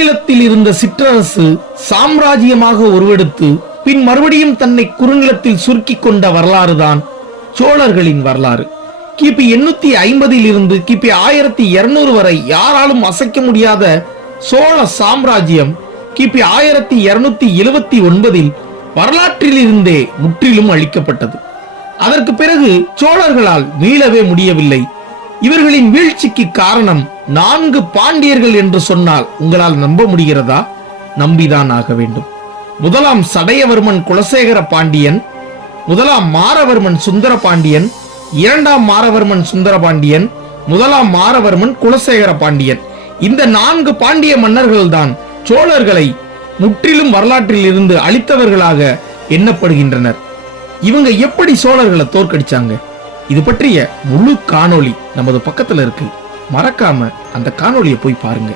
குறுநிலத்தில் இருந்த சிற்றரசு சாம்ராஜ்யமாக உருவெடுத்து பின் மறுபடியும் தன்னை குறுநிலத்தில் சுருக்கிக் கொண்ட வரலாறுதான் சோழர்களின் வரலாறு. கிபி 850 இருந்து கிபி 1200 வரை யாராலும் அசைக்க முடியாத சோழ சாம்ராஜ்யம் கிபி 1279 வரலாற்றில் இருந்தே முற்றிலும் அழிக்கப்பட்டது. அதற்கு பிறகு சோழர்களால் மீளவே முடியவில்லை. இவர்களின் வீழ்ச்சிக்கு காரணம் 4 பாண்டியர்கள் என்று சொன்னால் உங்களால் நம்ப முடிகிறதா? நம்பிதான் ஆக வேண்டும். முதலாம் சடையவர்மன் குலசேகர பாண்டியன், முதலாம் மாரவர்மன் சுந்தர பாண்டியன், இரண்டாம் மாரவர்மன் சுந்தர பாண்டியன், முதலாம் மாரவர்மன் குலசேகர பாண்டியன். இந்த 4 பாண்டிய மன்னர்கள் தான் சோழர்களை முற்றிலும் வரலாற்றில் இருந்து அழித்தவர்களாக எண்ணப்படுகின்றனர். இவங்க எப்படி சோழர்களை தோற்கடிச்சாங்க? இது பற்றிய முழு காணொளி நமது பக்கத்துல இருக்கு. மறக்காம அந்த காணொளியை போய் பாருங்க.